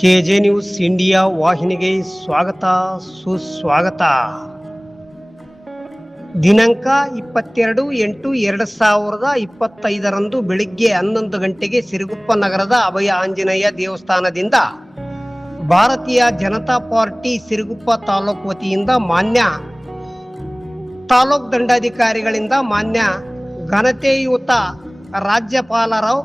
K J news India ವಾಹಿನಿಗೆ ಸ್ವಾಗತ, ಸುಸ್ವಾಗತ. ದಿನಾಂಕ ಇಪ್ಪತ್ತೆರಡು ಎಂಟು ಎರಡು ಸಾವಿರದ ಇಪ್ಪತ್ತೈದರಂದು ಬೆಳಿಗ್ಗೆ ಹನ್ನೊಂದು ಗಂಟೆಗೆ ಸಿರುಗುಪ್ಪ ನಗರದ ಅಭಯ ಆಂಜನೇಯ ದೇವಸ್ಥಾನದಿಂದ ಭಾರತೀಯ ಜನತಾ ಪಾರ್ಟಿ ಸಿರುಗುಪ್ಪ ತಾಲೂಕು ವತಿಯಿಂದ ಮಾನ್ಯ, ತಾಲೂಕು ದಂಡಾಧಿಕಾರಿಗಳಿಂದ ಮಾನ್ಯ ಘನತೆಯುತ ರಾಜ್ಯಪಾಲರು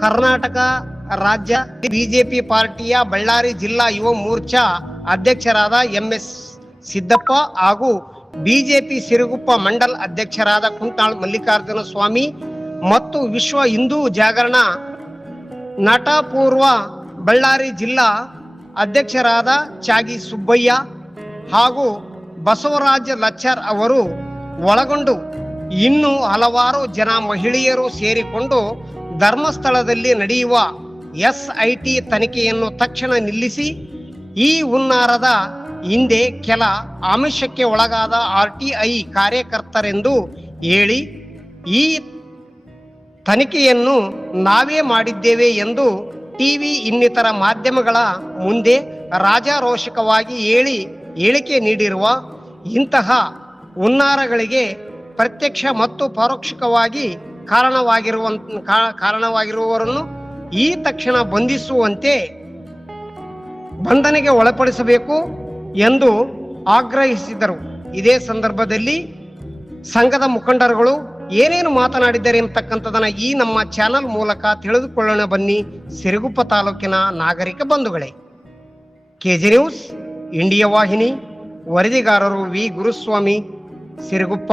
ಕರ್ನಾಟಕ ರಾಜ್ಯ ಬಿಜೆಪಿ ಪಾರ್ಟಿಯ ಬಳ್ಳಾರಿ ಜಿಲ್ಲಾ ಯುವ ಮೋರ್ಚಾ ಅಧ್ಯಕ್ಷರಾದ ಎಂ ಎಸ್ ಸಿದ್ದಪ್ಪ ಹಾಗೂ ಬಿಜೆಪಿ ಸಿರುಗುಪ್ಪ ಮಂಡಲ್ ಅಧ್ಯಕ್ಷರಾದ ಕುಂಟಾಳ್ ಮಲ್ಲಿಕಾರ್ಜುನ ಸ್ವಾಮಿ ಮತ್ತು ವಿಶ್ವ ಹಿಂದೂ ಜಾಗರಣ ನಟಪೂರ್ವ ಬಳ್ಳಾರಿ ಜಿಲ್ಲಾ ಅಧ್ಯಕ್ಷರಾದ ಚಾಗಿ ಸುಬ್ಬಯ್ಯ ಹಾಗೂ ಬಸವರಾಜ ಲಚ್ಚರ್ ಅವರು ಒಳಗೊಂಡು ಇನ್ನು ಹಲವಾರು ಜನ ಮಹಿಳೆಯರು ಸೇರಿಕೊಂಡು ಧರ್ಮಸ್ಥಳದಲ್ಲಿ ನಡೆಯುವ ಎಸ್ ಐ ಟಿ ತನಿಖೆಯನ್ನು ತಕ್ಷಣ ನಿಲ್ಲಿಸಿ, ಈ ಹುನ್ನಾರದ ಹಿಂದೆ ಕೆಲ ಆಮಿಷಕ್ಕೆ ಒಳಗಾದ ಆರ್ ಟಿ ಐ ಕಾರ್ಯಕರ್ತರೆಂದು ಹೇಳಿ, ಈ ತನಿಖೆಯನ್ನು ನಾವೇ ಮಾಡಿದ್ದೇವೆ ಎಂದು ಟಿವಿ ಇನ್ನಿತರ ಮಾಧ್ಯಮಗಳ ಮುಂದೆ ರಾಜಾರೋಷಕವಾಗಿ ಹೇಳಿ ಹೇಳಿಕೆ ನೀಡಿರುವ ಇಂತಹ ಹುನ್ನಾರಗಳಿಗೆ ಪ್ರತ್ಯಕ್ಷ ಮತ್ತು ಪರೋಕ್ಷವಾಗಿ ಕಾರಣವಾಗಿರುವ ಕಾರಣವಾಗಿರುವವರನ್ನು ಈ ತಕ್ಷಣ ಬಂಧಿಸುವಂತೆ ಬಂಧನೆಗೆ ಒಳಪಡಿಸಬೇಕು ಎಂದು ಆಗ್ರಹಿಸಿದರು. ಇದೇ ಸಂದರ್ಭದಲ್ಲಿ ಸಂಘದ ಮುಖಂಡರುಗಳು ಏನೇನು ಮಾತನಾಡಿದ್ದಾರೆ ಎಂಬತಕ್ಕಂಥದನ್ನ ಈ ನಮ್ಮ ಚಾನಲ್ ಮೂಲಕ ತಿಳಿದುಕೊಳ್ಳೋಣ ಬನ್ನಿ. ಸಿರುಗುಪ್ಪ ತಾಲೂಕಿನ ನಾಗರಿಕ ಬಂಧುಗಳೇ. ಕೆಜಿ ನ್ಯೂಸ್, ಇಂಡಿಯಾ ವಾಹಿನಿ, ವರದಿಗಾರರು ವಿ. ಗುರುಸ್ವಾಮಿ, ಸಿರುಗುಪ್ಪ.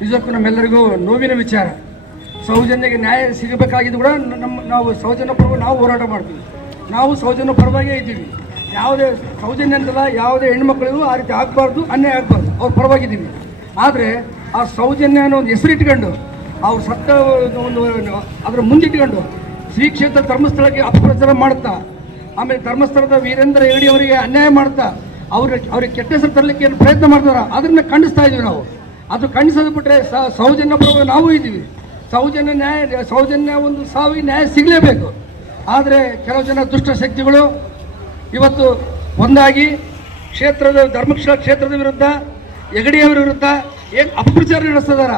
ನಿಜಕ್ಕೂ ನಮ್ಮೆಲ್ಲರಿಗೂ ನೋವಿನ ವಿಚಾರ. ಸೌಜನ್ಯಗೆ ನ್ಯಾಯ ಸಿಗಬೇಕಾಗಿದ್ದು ಕೂಡ ನಮ್ಮ, ನಾವು ಸೌಜನ್ಯ ಪರವಾಗಿ ನಾವು ಹೋರಾಟ ಮಾಡ್ತೀವಿ. ನಾವು ಸೌಜನ್ಯ ಪರವಾಗೇ ಇದ್ದೀವಿ. ಯಾವುದೇ ಸೌಜನ್ಯ ಅಂತಲ್ಲ, ಯಾವುದೇ ಹೆಣ್ಮಕ್ಳಿಗೂ ಆ ರೀತಿ ಆಗಬಾರ್ದು, ಅನ್ಯಾಯ ಆಗಬಾರ್ದು. ಅವ್ರ ಪರವಾಗಿದ್ದೀವಿ. ಆದರೆ ಆ ಸೌಜನ್ಯ ಅನ್ನೋ ಒಂದು ಹೆಸರಿಟ್ಕೊಂಡು ಅವ್ರು ಸತ್ತ ಒಂದು, ಅದರ ಮುಂದಿಟ್ಕೊಂಡು ಶ್ರೀ ಕ್ಷೇತ್ರ ಧರ್ಮಸ್ಥಳಕ್ಕೆ ಅಪಪ್ರಚಾರ ಮಾಡ್ತಾ, ಆಮೇಲೆ ಧರ್ಮಸ್ಥಳದ ವೀರೇಂದ್ರ ಹೆಗಡಿ ಅವರಿಗೆ ಅನ್ಯಾಯ ಮಾಡ್ತಾ ಅವ್ರ ಅವ್ರಿಗೆ ಕೆಟ್ಟ ಹೆಸರು ತರಲಿಕ್ಕೆ ಏನು ಪ್ರಯತ್ನ ಮಾಡ್ತಾರ, ಅದನ್ನ ಖಂಡಿಸ್ತಾ ಇದ್ದೀವಿ ನಾವು. ಅದು ಖಂಡಿಸೋದು ಬಿಟ್ರೆ ಸ- ಸೌಜನ್ಯ ಪರವಾಗಿ ನಾವು ಇದ್ದೀವಿ. ಸೌಜನ್ಯ ನ್ಯಾಯ, ಸೌಜನ್ಯ ಒಂದು ಸಾವಿ ನ್ಯಾಯ ಸಿಗಲೇಬೇಕು. ಆದರೆ ಕೆಲವು ಜನ ದುಷ್ಟ ಶಕ್ತಿಗಳು ಇವತ್ತು ಒಂದಾಗಿ ಕ್ಷೇತ್ರದ ಧರ್ಮಕ್ಷೇತ್ರ ಕ್ಷೇತ್ರದ ವಿರುದ್ಧ ಹೆಗಡಿಯವರ ವಿರುದ್ಧ ಏನು ಅಪಪ್ರಚಾರ ನಡೆಸ್ತಿದಾರ,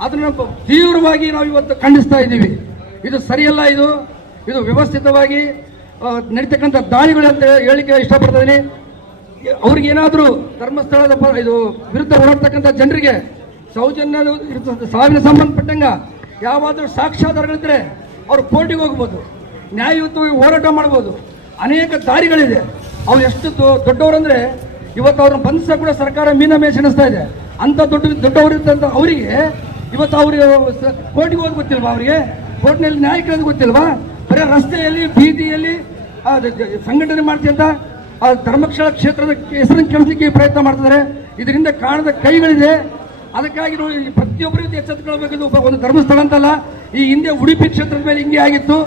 ಅದನ್ನ ತೀವ್ರವಾಗಿ ನಾವು ಇವತ್ತು ಖಂಡಿಸ್ತಾ ಇದ್ದೀವಿ. ಇದು ಸರಿಯಲ್ಲ ಇದು. ಇದು ವ್ಯವಸ್ಥಿತವಾಗಿ ನಡೀತಕ್ಕಂಥ ದಾಳಿಗಳು ಅಂತ ಹೇಳಿಕೆ ಇಷ್ಟಪಡ್ತಾ ಇದ್ದೀನಿ. ಅವ್ರಿಗೆ ಏನಾದರೂ ಧರ್ಮಸ್ಥಳದ ಇದು ವಿರುದ್ಧ ಹೊರಡ್ತಕ್ಕಂಥ ಜನರಿಗೆ ಸೌಜನ್ಯ ಇರ್ತದೆ. ಸಾವಿನ ಸಂಬಂಧಪಟ್ಟಂಗ ಯಾವಾದರೂ ಸಾಕ್ಷ್ಯಾಧಾರಗಳಿದ್ರೆ ಅವ್ರು ಕೋರ್ಟಿಗೆ ಹೋಗ್ಬೋದು. ನ್ಯಾಯಯುತವಾಗಿ ಹೋರಾಟ ಮಾಡ್ಬೋದು. ಅನೇಕ ದಾರಿಗಳಿದೆ. ಅವ್ರು ಎಷ್ಟು ದೊಡ್ಡವರಂದ್ರೆ ಇವತ್ತು ಅವ್ರನ್ನ ಬಂಧಿಸ ಕೂಡ ಸರ್ಕಾರ ಮೀನ ಎಣಿಸ್ತಾ ಇದೆ. ಅಂತ ದೊಡ್ಡ ದೊಡ್ಡವರಿದ್ದಂಥ ಅವರಿಗೆ ಇವತ್ತು ಅವ್ರಿಗೆ ಕೋರ್ಟಿಗೆ ಹೋಗಿ ಗೊತ್ತಿಲ್ವಾ ಅವರಿಗೆ? ಕೋರ್ಟ್ನಲ್ಲಿ ನ್ಯಾಯ ಕೇಳೋದು ಗೊತ್ತಿಲ್ವಾ? ಬರೀ ರಸ್ತೆಯಲ್ಲಿ, ಬೀದಿಯಲ್ಲಿ ಸಂಘಟನೆ ಮಾಡ್ತಿದ್ದ ಧರ್ಮಕ್ಷಳ ಕ್ಷೇತ್ರದ ಹೆಸರನ್ನು ಕೆಲಸಕ್ಕೆ ಪ್ರಯತ್ನ ಮಾಡ್ತಿದ್ದಾರೆ. ಇದರಿಂದ ಕಾಣದ ಕೈಗಳಿದೆ. ಅದಕ್ಕಾಗಿ ನೋಡಿ ಪ್ರತಿಯೊಬ್ಬರಿಗೂ ಎಚ್ಚೆತ್ತುಕೊಳ್ಬೇಕು ಇದು ಒಬ್ಬ- ಒಂದು ಧರ್ಮಸ್ಥಳ ಅಂತಲ್ಲ, ಈ ಹಿಂದೆ ಉಡುಪಿ ಕ್ಷೇತ್ರದ ಮೇಲೆ ಹಿಂಗೆ ಆಗಿತ್ತು,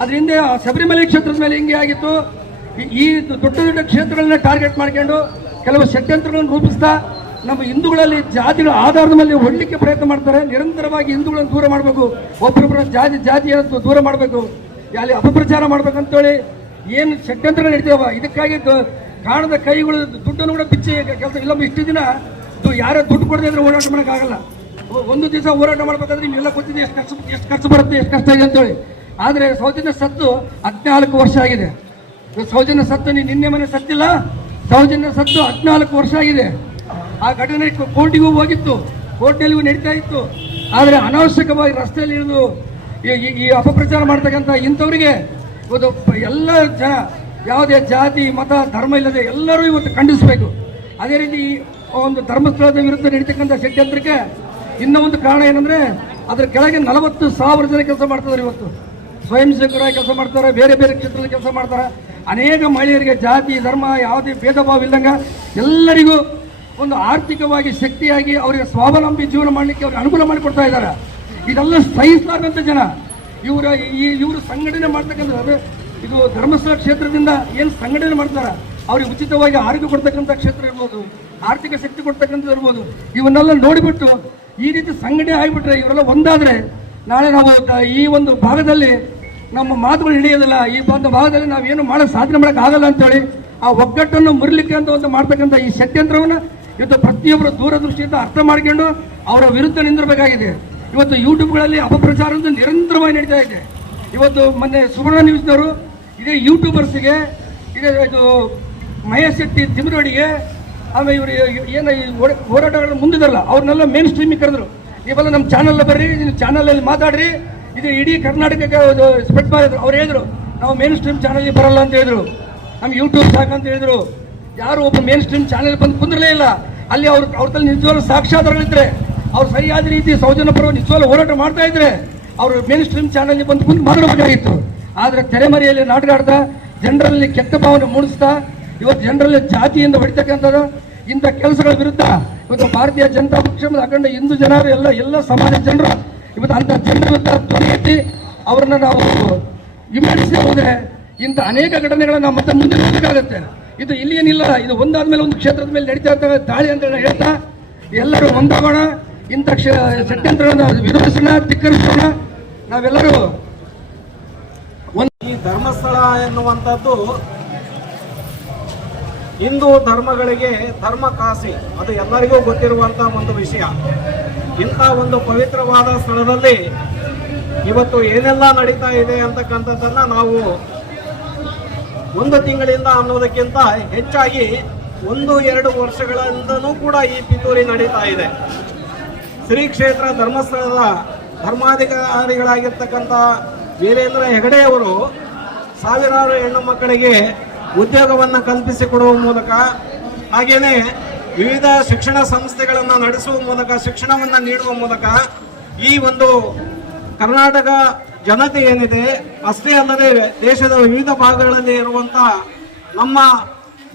ಅದ್ರ ಹಿಂದೆ ಶಬರಿಮಲೆ ಕ್ಷೇತ್ರದ ಮೇಲೆ ಹಿಂಗೆ ಆಗಿತ್ತು. ಈ- ದೊಡ್ಡ ದೊಡ್ಡ ಕ್ಷೇತ್ರಗಳನ್ನ ಟಾರ್ಗೆಟ್ ಮಾಡ್ಕೊಂಡು ಕೆಲವು ಷಡ್ಯಂತ್ರಗಳನ್ನು ರೂಪಿಸ್ತಾ, ನಮ್ಮ ಹಿಂದೂಗಳಲ್ಲಿ ಜಾತಿಗಳ ಆಧಾರದ ಮೇಲೆ ಹೊಡ್ಲಿಕ್ಕೆ ಪ್ರಯತ್ನ ಮಾಡ್ತಾರೆ. ನಿರಂತರವಾಗಿ ಹಿಂದೂಗಳನ್ನು ದೂರ ಮಾಡಬೇಕು. ಒಬ್ಬರೊಬ್ಬರ ಜಾತಿ ಜಾತಿಯನ್ನು ದೂರ ಮಾಡಬೇಕು. ಅಲ್ಲಿ ಅಪಪ್ರಚಾರ ಮಾಡ್ಬೇಕಂತೇಳಿ ಏನು ಷಡ್ಯಂತ್ರಗಳು ನಡೀತಾವ ಇದಕ್ಕಾಗಿ ಕಾಣದ ಕೈಗಳು, ದುಡ್ಡನ್ನು ಕೂಡ ಬಿಚ್ಚಿ ಕೆಲಸ ಇಲ್ಲ, ಇಷ್ಟು ದಿನ ಯಾರೇ ದುಡ್ಡು ಕೊಡದೆ ಇದ್ರೆ ಹೋರಾಟ ಒ- ಒಂದು ದಿವಸ ಹೋರಾಟ ಮಾಡ್ಬೇಕಾದ್ರೆ ನಿಮ್ಗೆಲ್ಲ ಗೊತ್ತಿದೆ ಎಷ್ಟು ಖರ್ಚು ಎಷ್ಟು ಖರ್ಚು ಬರುತ್ತೆ, ಎಷ್ಟು ಕಷ್ಟ ಇದೆ ಅಂತೇಳಿ. ಆದರೆ ಸೌಜನ್ಯ ಸತ್ತು ಹದಿನಾಲ್ಕು ವರ್ಷ ಆಗಿದೆ. ಸೌಜನ್ಯ ಸತ್ತು ನೀನು ನಿನ್ನೆ ಮನೆ ಸತ್ತಿಲ್ಲ? ಸೌಜನ್ಯ ಸತ್ತು ಹದಿನಾಲ್ಕು ವರ್ಷ ಆಗಿದೆ. ಆ ಘಟನೆ ಕೋರ್ಟಿಗೂ ಹೋಗಿತ್ತು ಕೋರ್ಟ್ನಲ್ಲಿಗೂ ನಡೀತಾ ಇತ್ತು. ಆದರೆ ಅನಾವಶ್ಯಕವಾಗಿ ರಸ್ತೆಯಲ್ಲಿ ಇರೋದು ಈ- ಅಪಪ್ರಚಾರ ಮಾಡ್ತಕ್ಕಂಥ ಇಂಥವ್ರಿಗೆ ಇವತ್ತು ಎಲ್ಲ ಜನ, ಯಾವುದೇ ಜಾತಿ, ಮತ, ಧರ್ಮ ಇಲ್ಲದೆ ಎಲ್ಲರೂ ಇವತ್ತು ಖಂಡಿಸಬೇಕು. ಅದೇ ರೀತಿ ಒಂದು ಧರ್ಮಸ್ಥಳದ ವಿರುದ್ಧ ನಡೀತಕ್ಕಂಥ ಷಡ್ಯಂತ್ರಕ್ಕೆ ಇನ್ನೂ ಒಂದು ಕಾರಣ ಏನಂದ್ರೆ, ಅದ್ರ ಕೆಳಗೆ ನಲವತ್ತು ಸಾವಿರ ಜನ ಕೆಲಸ ಮಾಡ್ತಿದ್ದಾರೆ ಇವತ್ತು. ಸ್ವಯಂ ಸೇವಕರಾಗಿ ಕೆಲಸ ಮಾಡ್ತಾರೆ, ಬೇರೆ ಬೇರೆ ಕ್ಷೇತ್ರದಲ್ಲಿ ಕೆಲಸ ಮಾಡ್ತಾರೆ. ಅನೇಕ ಮಹಿಳೆಯರಿಗೆ ಜಾತಿ, ಧರ್ಮ, ಯಾವುದೇ ಭೇದ ಭಾವ ಇಲ್ಲಂಗ ಎಲ್ಲರಿಗೂ ಒಂದು ಆರ್ಥಿಕವಾಗಿ ಶಕ್ತಿಯಾಗಿ ಅವರಿಗೆ ಸ್ವಾವಲಂಬಿ ಜೀವನ ಮಾಡಲಿಕ್ಕೆ ಅವ್ರಿಗೆ ಅನುಕೂಲ ಮಾಡಿಕೊಡ್ತಾ ಇದ್ದಾರೆ. ಇದೆಲ್ಲ ಸಹಿಸಲಾರ್ದಂಥ ಜನ. ಇವರ ಈ ಇವರು ಸಂಘಟನೆ ಮಾಡ್ತಕ್ಕಂಥ ಇದು ಧರ್ಮಸ್ಥಳ ಕ್ಷೇತ್ರದಿಂದ ಏನು ಸಂಘಟನೆ ಮಾಡ್ತಾರೆ? ಅವ್ರಿಗೆ ಉಚಿತವಾಗಿ ಆರೋಗ್ಯ ಕೊಡ್ತಕ್ಕಂಥ ಕ್ಷೇತ್ರ ಇರ್ಬೋದು. ಆರ್ಥಿಕ ಶಕ್ತಿ ಕೊಡ್ತಕ್ಕಂಥದ್ದು ಇರ್ಬೋದು. ಇವನ್ನೆಲ್ಲ ನೋಡಿಬಿಟ್ಟು ಈ ರೀತಿ ಸಂಘಟನೆ ಆಗಿಬಿಟ್ರೆ ಇವರೆಲ್ಲ ಒಂದಾದರೆ ನಾಳೆ ನಾವು ಈ ಒಂದು ಭಾಗದಲ್ಲಿ ನಮ್ಮ ಮಾತುಗಳು ಹಿಡಿಯೋದಿಲ್ಲ. ಈ ಒಂದು ಭಾಗದಲ್ಲಿ ನಾವೇನು ಮಾಡೋ ಸಾಧನೆ ಮಾಡೋಕ್ಕಾಗಲ್ಲ ಅಂತೇಳಿ ಆ ಒಗ್ಗಟ್ಟನ್ನು ಮುರಿಲಿಕ್ಕೆ ಅಂತ ಒಂದು ಮಾಡ್ತಕ್ಕಂಥ ಈ ಷಡ್ಯಂತ್ರವನ್ನು ಇವತ್ತು ಪ್ರತಿಯೊಬ್ಬರು ದೂರದೃಷ್ಟಿಯಿಂದ ಅರ್ಥ ಮಾಡ್ಕೊಂಡು ಅವರ ವಿರುದ್ಧ ನಿಂದಿರಬೇಕಾಗಿದೆ. ಇವತ್ತು ಯೂಟ್ಯೂಬ್ಗಳಲ್ಲಿ ಅಪಪ್ರಚಾರ ಅಂತ ನಿರಂತರವಾಗಿ ನಡೀತಾ ಇದೆ. ಇವತ್ತು ಮೊನ್ನೆ ಸುವರ್ಣ ನ್ಯೂಸ್ನವರು ಇದೇ ಯೂಟ್ಯೂಬರ್ಸಿಗೆ, ಇದೇ ಇದು ಮಹೇಶ್ ಶೆಟ್ಟಿ ತಿಮ್ರೋಡಿಗೆ ಆಮೇಲೆ ಇವರು ಏನು ಈ ಹೋರ- ಹೋರಾಟಗಾರರು ಮುಂದಿದಾರಲ್ಲ, ಅವ್ರನ್ನೆಲ್ಲ ಮೇನ್ ಸ್ಟ್ರೀಮಿಗೆ ಕರೆದ್ರು. ಇವೆಲ್ಲ ನಮ್ಮ ಚಾನಲ್ ಬರ್ರಿ ಚಾನಲಲ್ಲಿ ಮಾತಾಡ್ರಿ, ಇದು ಇಡೀ ಕರ್ನಾಟಕಕ್ಕೆ ಸ್ಪ್ರೆಡ್ ಮಾಡಿದ್ರು. ಅವ್ರು ಹೇಳಿದ್ರು, ನಾವು ಮೇನ್ ಸ್ಟ್ರೀಮ್ ಚಾನಲ್ಗೆ ಬರಲ್ಲ ಅಂತ ಹೇಳಿದ್ರು. ನಮ್ಗೆ ಯೂಟ್ಯೂಬ್ ಸಾಕಂತ ಹೇಳಿದ್ರು. ಯಾರು ಒಬ್ಬ ಮೇನ್ ಸ್ಟ್ರೀಮ್ ಚಾನಲ್ ಬಂದು ಕುಂದ್ರಲೇ ಇಲ್ಲ. ಅಲ್ಲಿ ಅವ್ರ ಅವ್ರ ತಲೆ ನಿಜವಾಗ್ಲೂ ಸಾಕ್ಷಾಧಾರಗಳಿದ್ರೆ ಅವ್ರು ಸರಿಯಾದ ರೀತಿ ಸೌಜನ್ಯ ಪರ್ವ ನಿಜವಾಗ್ಲೂ ಹೋರಾಟ ಮಾಡ್ತಾ ಇದ್ರೆ, ಅವರು ಮೇನ್ ಸ್ಟ್ರೀಮ್ ಚಾನಲ್ ಬಂದು ಕುಂದ್ ಮಾತಾಡಬೇಕಾಗಿತ್ತು. ಆದ್ರೆ ತೆರೆಮರೆಯಲ್ಲಿ ನಾಟಕ ಆಡ್ತಾ, ಜನರಲ್ಲಿ ಕೆಟ್ಟ ಭಾವನೆ ಮೂಡಿಸ್ತಾ ಇವತ್ತು ಜನರಲ್ಲಿ ಜಾತಿಯಿಂದ ಹೊಡಿತಕ್ಕಂಥದ್ದು, ಇಂಥ ಕೆಲಸಗಳ ವಿರುದ್ಧ ಇವತ್ತು ಭಾರತೀಯ ಜನತಾ ಪಕ್ಷದ ಅಖಂಡ ಹಿಂದೂ ಜನರು ಎಲ್ಲ ಎಲ್ಲ ಸಮಾಜ ಜನರು ಇವತ್ತು ಅಂಥ ಜನರ ವಿರುದ್ಧ ಧ್ವನಿ ಎತ್ತಿ ಅವರನ್ನ ನಾವು ವಿಮರ್ಶಿಸಿ ಹೋದ್ರೆ ಇಂಥ ಅನೇಕ ಘಟನೆಗಳನ್ನ ಮತ್ತೆ ಮುಂದೆ ನೋಡಬೇಕಾಗತ್ತೆ. ಇದು ಇಲ್ಲಿ ಏನಿಲ್ಲ ಇದು ಒಂದಾದ ಮೇಲೆ ಒಂದು ಕ್ಷೇತ್ರದ ಮೇಲೆ ನಡೀತಾ ಇರ್ತವೆ ದಾಳಿ ಅಂತ ಹೇಳ್ತಾ, ಎಲ್ಲರೂ ಒಂದಾಗೋಣ, ಇಂಥ ಕ್ಷೇ, ಷಡ್ಯಂತ್ರಗಳನ್ನ ವಿರೋಧಿಸೋಣ, ಧಿಕ್ಕರಿಸೋಣ, ನಾವೆಲ್ಲರೂ ಈ ಧರ್ಮಸ್ಥಳ ಎನ್ನುವಂಥದ್ದು ಹಿಂದೂ ಧರ್ಮಗಳಿಗೆ ಧರ್ಮ ಕಾಸಿ, ಅದು ಎಲ್ಲರಿಗೂ ಗೊತ್ತಿರುವಂತ ಒಂದು ವಿಷಯ. ಇಂಥ ಒಂದು ಪವಿತ್ರವಾದ ಸ್ಥಳದಲ್ಲಿ ಇವತ್ತು ಏನೆಲ್ಲ ನಡೀತಾ ಇದೆ ಅಂತಕ್ಕಂಥದ್ದನ್ನ ನಾವು ಒಂದು ತಿಂಗಳಿಂದ ಅನ್ನೋದಕ್ಕಿಂತ ಹೆಚ್ಚಾಗಿ ಒಂದು, ಎರಡು ವರ್ಷಗಳಿಂದನೂ ಕೂಡ ಈ ಪಿತೂರಿ ನಡೀತಾ ಇದೆ. ಶ್ರೀ ಕ್ಷೇತ್ರ ಧರ್ಮಸ್ಥಳದ ಧರ್ಮಾಧಿಕಾರಿಗಳಾಗಿರ್ತಕ್ಕಂಥ ವೀರೇಂದ್ರ ಹೆಗಡೆಯವರು ಸಾವಿರಾರು ಹೆಣ್ಣು ಮಕ್ಕಳಿಗೆ ಉದ್ಯೋಗವನ್ನು ಕಲ್ಪಿಸಿಕೊಡುವ ಮೂಲಕ ಹಾಗೆಯೇ ವಿವಿಧ ಶಿಕ್ಷಣ ಸಂಸ್ಥೆಗಳನ್ನು ನಡೆಸುವ ಮೂಲಕ, ಶಿಕ್ಷಣವನ್ನು ನೀಡುವ ಮೂಲಕ ಈ ಒಂದು ಕರ್ನಾಟಕ ಜನತೆ ಏನಿದೆ, ಅಷ್ಟೇ ಅಲ್ಲದೆ ದೇಶದ ವಿವಿಧ ಭಾಗಗಳಲ್ಲಿ ಇರುವಂತಹ ನಮ್ಮ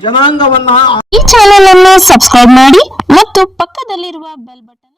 ಜನಾಂಗವನ್ನ ಈ ಚಾನೆಲ್ ಅನ್ನು ಸಬ್ಸ್ಕ್ರೈಬ್ ಮಾಡಿ ಮತ್ತು ಪಕ್ಕದಲ್ಲಿರುವ ಬೆಲ್ ಬಟನ್